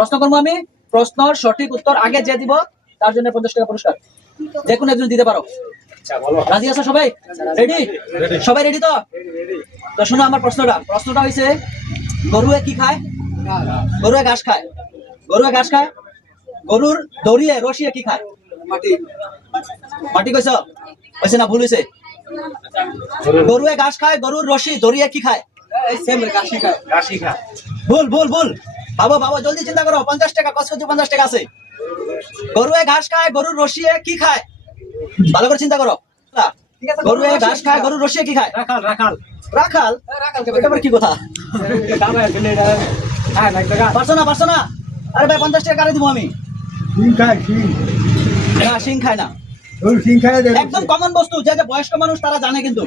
প্রশ্ন করবো আমি, প্রশ্নর সঠিক উত্তর আগে যে দিব তার জন্য 50 টাকা পুরস্কার। যে কোনো একজন দিতে পারো। রাজি আছো সবাই? রেডি? সবাই রেডি তো? তো শোনো আমার প্রশ্নটা হয়েছে, গরুয়ে কি খায়? গরুয়ে ঘাস খায়। গরুয়ে ঘাস খায়। গরুর দড়িয়ে রশিয়ে কি খায়? মাটি। মাটি কইছ? কইছে না, ভুল হয়েছে। গরুয়ে ঘাস খায়, গরুর রশি দড়িয়ে কি খায়? ভুল ভুল ভুল। বাবা জলদি চিন্তা করো, 50 টাকা কষ্ট, 50 টাকা আছে। গরুয়ে ঘাস খায়, গরুর রশিয়ে কি খায়? ভালো করে চিন্তা করো। গরুয়ে ঘাস খায়, গরুর রশিয়ে কি খায়? রাখাল রাখাল রাখাল। এটা আবার কি কথা? পারছো না? আরে ভাই 50 টাকা কারে দিব আমি? না, শিং খায় না। একদম কমন বস্তু, যে বয়স্ক মানুষ তারা জানে, কিন্তু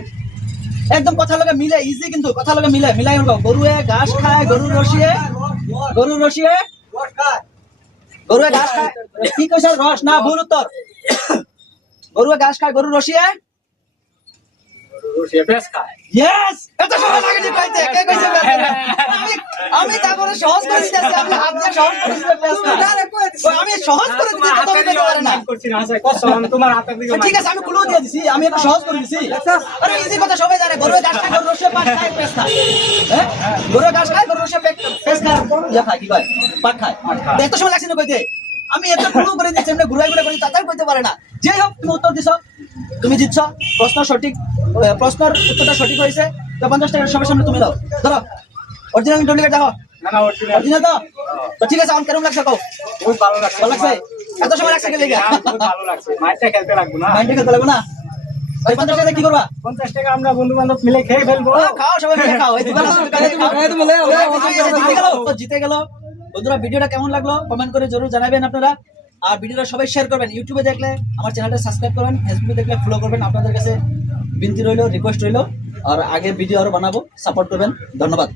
একদম কথা লগে মিলে, ইজি, কিন্তু কথা লগে মিলাই গরুয়ে ঘাস খায়, গরুর রশিয়ে গরুয়ে ঘাস খায়। কি কইছ? রস না, ভুল উত্তর। গরুয়ে ঘাস খায়, গরুর রশিয়ে ইয়েস। এত সময় লাগেনি কইতে। কে কইছে? আমি তারপরে সহজ করে দিতেছি, আমি হাত দিয়ে সহজ করে দিতে পেরেছি। আমি সহজ করে দিতে তো তুমি পেতে পারে না। ঠিক আছে, আমি ক্লু দিয়ে দিছি, আমি একটু সহজ করে দিছি। আরে ইজি কথা সবাই জানে, গরুয়ে ঘাস খায়, গরুর রশিয়ে পাট খায়, পেঁচ খায়। হ্যাঁ, গরুয়ে ঘাস খায়, গরুর রশিয়ে পেঁচ খায়, ইয়া খায়, কি কয়? পাট খায়। এত সময় লাগছে না কইতে। আমি এত ক্লু করে দিচ্ছি, এমনি ঘুরাই করে তাতাই কইতে পারে না। যেই হোক, তুমি উত্তর দিছো, তুমি জিতছ। প্রশ্নের উত্তরটা সঠিক হয়েছে। তো 50 টাকা সবার সামনে তুমি দাও। ধরো, অরিজিনাল ডুপ্লিকেট দেখো। অরিজিনাল তো ঠিক আছে। আমার কেমন লাগছে? ভালো লাগছে। এত সময় লাগছে কেলে? মাইন্ডটা খেলতে লাগবে না। ওই 50 টাকা কি করবা? 50 টাকা আমরা বন্ধু বান্ধব মিলে খেয়ে ফেলবো। খাও, সবাই মিলে খাও। এই দোকানে জিতে গেল। বন্ধুরা, ভিডিওটা কেমন লাগলো কমেন্ট করে জরুর জানাবেন আপনারা। আর ভিডিওটা সবাই শেয়ার করবেন। ইউটিউবে দেখলে আমার চ্যানেলটা সাবস্ক্রাইব করবেন, ফেসবুকে দেখলে ফলো করবেন। আপনাদের কাছে বিনতি রইলো, রিকোয়েস্ট রইলো। আর আগে ভিডিও আরো বানাবো, সাপোর্ট করবেন। ধন্যবাদ।